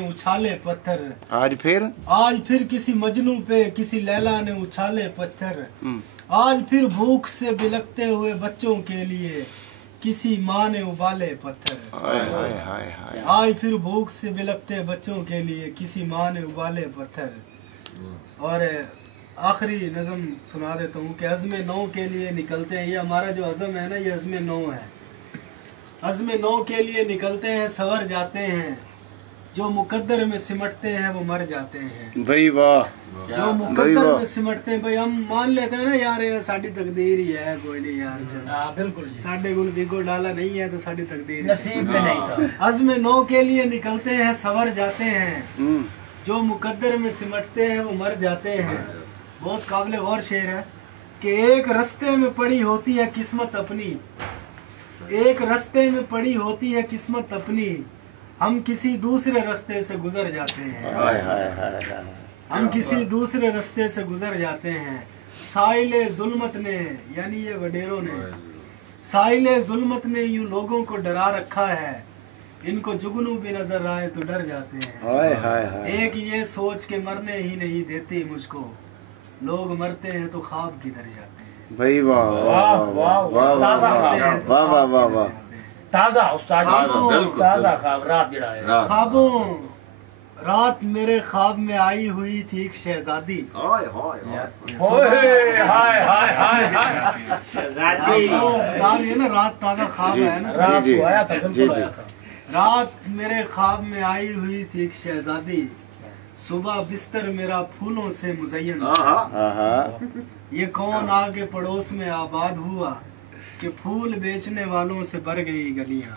उछाले पत्थर। आज फिर किसी मजनू पे किसी लैला ने उछाले पत्थर। आज फिर भूख से बिलखते हुए बच्चों के लिए किसी माँ ने उबाले पत्थर। आज फिर भूख से बिलखते बच्चों के लिए किसी माँ ने उबाले पत्थर। और आखिरी नज़म सुना देता हूँ कि अज़्म नौ के लिए निकलते हैं। ये हमारा जो अज़म है ना, ये अज़्म नौ है। अज़्म नौ के लिए निकलते हैं, सवर जाते हैं। जो मुकद्दर में सिमटते हैं वो मर जाते हैं। भाई वाह। जो मुकद्दर में सिमटते हैं, भाई हम मान लेते हैं ना यार ये साड़ी तकदीर ही है, कोई नहीं यार, बिल्कुल साढ़े गुल भिगो डाला नहीं है तो साड़ी तकदीर नसीब में नहीं था। अज़्म नौ के लिए निकलते हैं, सवर जाते हैं। जो मुकद्दर में सिमटते हैं वो मर जाते हैं। बहुत काबिल गौर शेर है कि एक रास्ते में पड़ी होती है किस्मत अपनी, एक रास्ते में पड़ी होती है किस्मत अपनी। हम किसी दूसरे रास्ते से गुजर जाते हैं। हम किसी दूसरे रास्ते से गुजर जाते हैं। साइले जुल्मत ने, यानी ये वडेरों ने, साइले जुल्मत ने यूं लोगों को डरा रखा है। इनको जुगनू भी नजर आए तो डर जाते हैं। एक ये सोच के मरने ही नहीं देती मुझको, लोग मरते हैं तो ख्वाब किधर जाते हैं। भाई वाह वाह वाह वाह वाह वाह वाह वाह। ताजा उस्ताद, ताजा ख्वाब रात जड़ा है। ख्वाबों रात मेरे ख्वाब में आई हुई थी एक शहजादी। हाय हाय हाय शहजादी रात है ना, रात ताजा ख्वाब है ना, रात को आया था, बिल्कुल आया था। रात मेरे ख्वाब में आई हुई थी एक शहजादी। सुबह बिस्तर मेरा फूलों से मुज़य्यन था। ये कौन आगे पड़ोस में आबाद हुआ कि फूल बेचने वालों से भर गई गलियां।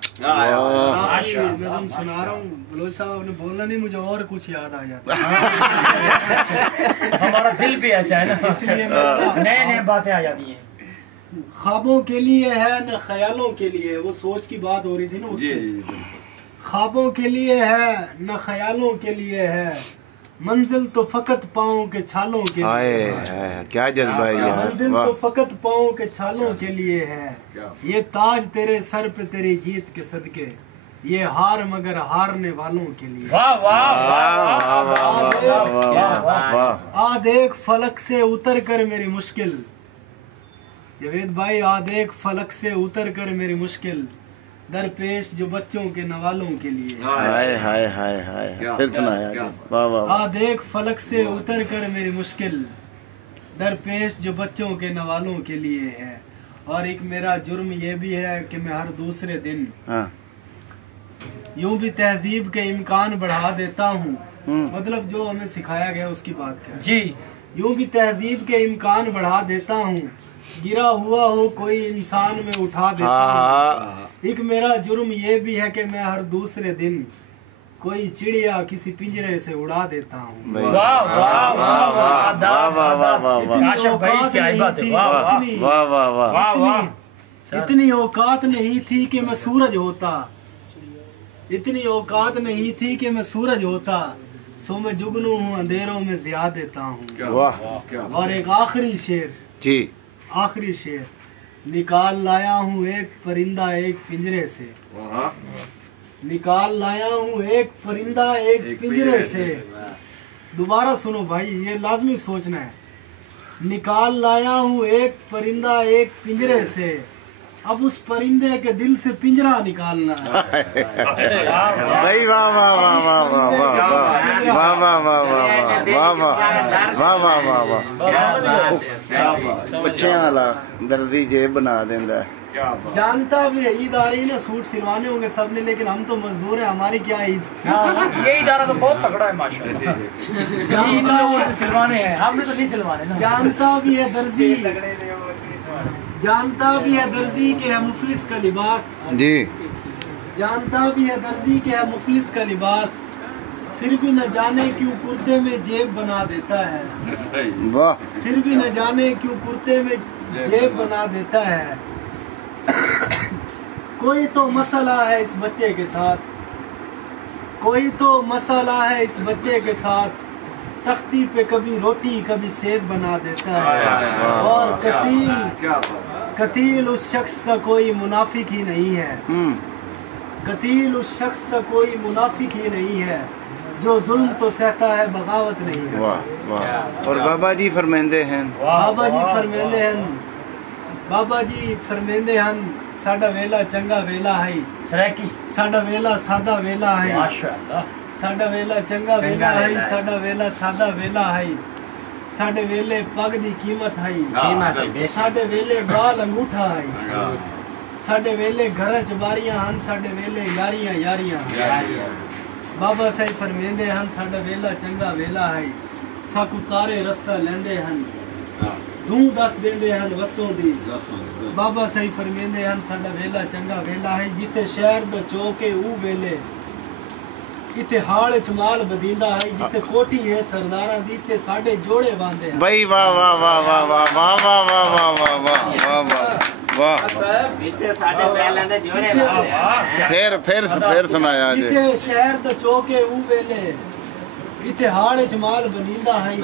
नज़म सुना रहा हूँ, बलोच साहब ने बोलना नहीं, मुझे और कुछ याद आ जाता हमारा दिल भी ऐसा है ना, इसलिए नए नए बातें आ जाती हैं। ख्वाबों के लिए है न ख्यालों के लिए, वो सोच की बात हो रही थी ना उसमें। ख्वाबों के लिए है न ख्यालों के लिए है, मंजिल तो फकत पाँव के छालों के लिए है। क्या जज्बा है यार। मंजिल तो फकत पाँव के छालों के लिए है। ये ताज तेरे सर पे तेरी जीत के सदके, ये हार मगर हारने वालों के लिए। वाह वाह वाह। आ देख फलक से उतर कर मेरी मुश्किल, जवेद भाई, आ देख फलक से उतर कर मेरी मुश्किल, दरपेश जो बच्चों के नवालों के लिए। हाय हाय हाय हाय। फिर सुनाया। वाह वाह। आ देख फलक से उतर कर मेरी मुश्किल, दरपेश जो बच्चों के नवालों के लिए है। और एक मेरा जुर्म ये भी है कि मैं हर दूसरे दिन यूं भी तहजीब के इम्कान बढ़ा देता हूँ। मतलब जो हमें सिखाया गया उसकी बात कर जी। यूं भी तहजीब के इम्कान बढ़ा देता हूँ, गिरा हुआ हो कोई इंसान में उठा देता हूँ। एक मेरा जुर्म ये भी है कि मैं हर दूसरे दिन कोई चिड़िया किसी पिंजरे से उड़ा देता हूँ। इतनी औकात नहीं थी कि मैं सूरज होता, इतनी औकात नहीं थी कि मैं सूरज होता, सो मैं जुगनू हूँ अंधेरों में जिया देता हूँ। और एक आखिरी शेर जी, आखिरी शेर, निकाल लाया हूँ एक परिंदा एक पिंजरे से, निकाल लाया हूँ एक परिंदा एक पिंजरे से। दोबारा सुनो भाई, ये लाजमी सोचना है। निकाल लाया हूँ एक परिंदा एक पिंजरे से, अब उस परिंदे के दिल से पिंजरा निकालना है। भाई वाह वाह वाह वाह वाह वाह वाह वाह वाह वाह वाह वाह वाह। बच्चियां वाला दर्जी जेब बना देंदा। जानता भी है ईद आ रही ना, सूट सिलवाने होंगे सबने, लेकिन हम तो मजदूर हैं, हमारी क्या ईद। ये इदारा तो बहुत तगड़ा है माशाल्लाह। सिलवाने हैं, हमने तो नहीं सिलवाने ना। जानता भी है दर्जी, जानता भी है दर्जी के है मुफलिस का लिबास जी, जानता भी है दर्जी के है मुफलिस का लिबास, फिर भी न जाने क्यों कुर्ते में जेब बना देता है। वाह। फिर भी न जाने क्यों कुर्ते में जेब बना देता है। कोई तो मसला है इस बच्चे के साथ, कोई तो मसला है इस बच्चे के साथ, तख्ती पे कभी रोटी कभी सेब बना देता है। और कतील उस शख्स का कोई मुनाफिक ही नहीं है, कतील उस शख्स का कोई मुनाफिक ही नहीं है, जो जुल्म तो सहता है बगावत नहीं करता। वाह वाह। और बाबा जी फरमाते हैं, बाबा जी फरमाते हैं, बाबा जी फरमाते हैं, साडा वेला चंगा वेला है, सराकी साडा वेला सादा वेला है, माशाअल्लाह, साडा वेला चंगा वेला है, साडा वेला सादा वेला है, साडे वेले पग दी कीमत है, साडे वेले गाल अंगूठा है, साडे वेले घर च बारियां हन, साडे वेले यारियां यारियां। बाबा साहिब फरमांदे हन, साडा वेला चंगा वेला है, साकू तारे रस्ता लेंदे हन, दूं दस देंदे हन वसों दी। बाबा साहिब फरमांदे हन, साडा वेला चंगा वेला है, जिथे शहर दा चौके ऊ वेले, इथे हाल च माल बदींदा है, जिथे कोठी है सरदारां दी, इथे साडे जोड़े बांधे हैं। भाई वाह वाह वाह वाह वाह वाह वाह वाह वाह वाह वाह वाह वाह। फिर सुनाया जी। जिथे शहर दा चौके ऊ वेले, इथे हाल च माल बनींदा है,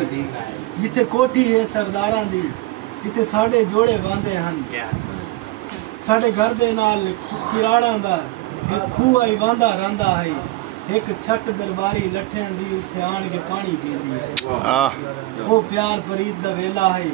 जिथे कोठी है सरदारां दी, इथे साडे जोड़े बांधे हन। साडे घर दे नाल किराड़ां दा एक खूह आई बांधा रहिंदा है, एक छट दरबारी लठियां दी उत्थे आण के पानी पींदी है। वो प्यार फरीद दा वेला है,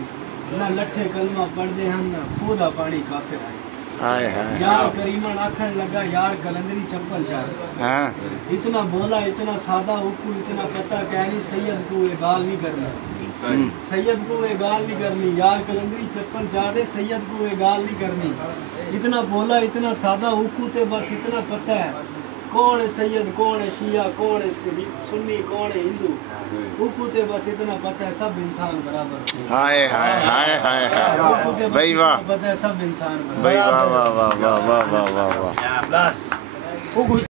ना लठे कलमा पढ़दे हन, ना खूह दा पानी काफिर है। हाय हाय। यार करीमन आखन लगा, यार कलंदरी चप्पल चार, हाँ इतना बोला इतना सादा उकू इतना पता कहनी, सैयद को ये गाल नहीं करनी, सैयद को ये गाल नहीं करनी, यार कलंदरी चप्पल चाह दे, सैयद को ये गाल नहीं करनी। इतना बोला इतना सादा उकू ते बस इतना पता है कौन है सैयद, कौन है शिया, कौन है सुन्नी, कौन है हिंदू, उकू ते बस इतना पता है सब इंसान बराबर। हाय हाय हाय हाय हाय। भाई वाह, पता है सब इंसान बराबर। भाई वाह वाह वाह वाह वाह वाह वाह। बस